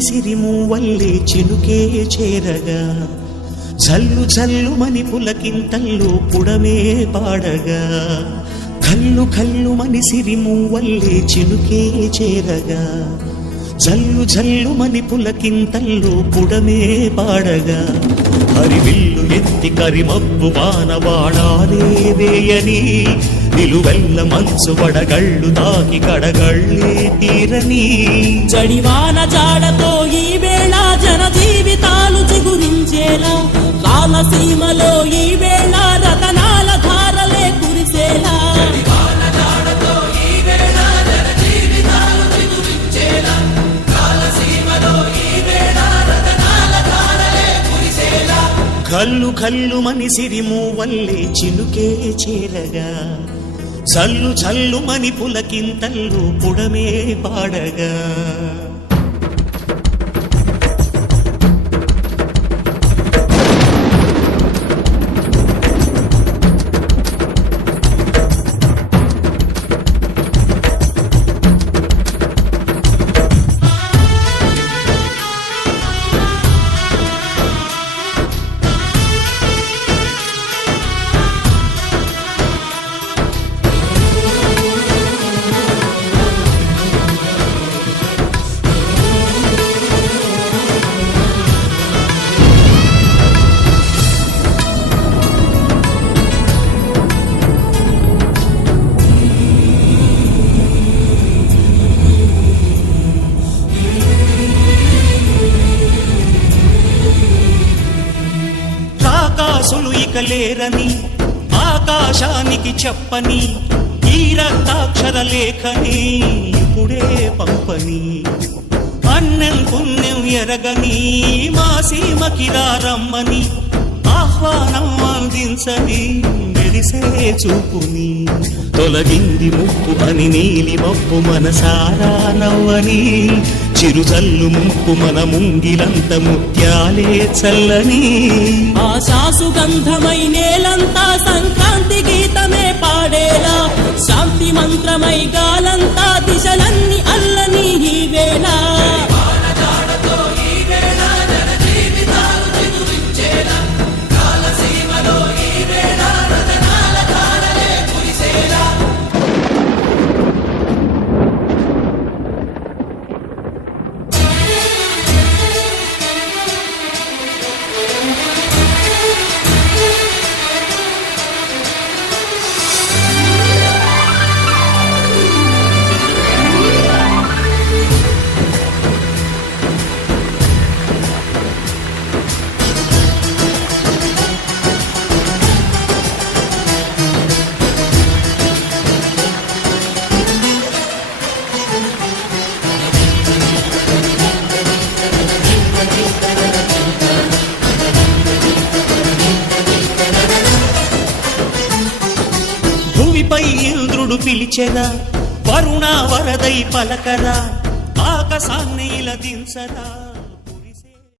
సిరిమూవల్లే చినుకే చేరగా జల్లు జల్లుమని పులకింతల్లో పుడమే పాడగా కల్లు కల్లుమని సిరిమూవల్లే చినుకే చేరగా జల్లు జల్లుమని పులకింతల్లో పుడమే పాడగా హరివిల్లు ఎత్తి కరిమబ్బు వానవాడాలే వేయని నిలువెల్ల మంచు వడగళ్ళు తాకి కడగళ్ళే తీరని జడివాన జాడతో ఈ వేళ జన జీవితాలు చిగురించేలా కాలసీమలో ఈ వేళ రతనాల ధారలే కురిసేలా కల్లు కల్లుమని సిరిమూవల్లే చినుకే చేరగా జల్లు జల్లుమని పులకింతల్లో పుడమే పాడగా ఇక లేరని ఆకాశానికి చెప్పని ఈ రక్తాక్షర లేఖని ఇప్పుడే పంపని అన్నం పుణ్యం ఎరగని మా సీమకి రమ్మని ఆహ్వానం అందించని మెరిసే చూపుని తొలగింది ముప్పు అని నీలి మప్పు మనసారా నవ్వని చిరుజల్లు ముంపు మన ముంగిలంత ముత్యాలే చల్లని ఆశాసు గంధమై నేలంతా సంక్రాంతి గీతమే పాడేలా శాంతి మంత్రమై గాలంతా దిశలన్నీ అల్లని ఈ వేళ భూమిపై ఇంద్రుడు పిలిచెరా వరుణ వరదై పలకరా ఆకాశాన్ని ఇలా దించరా.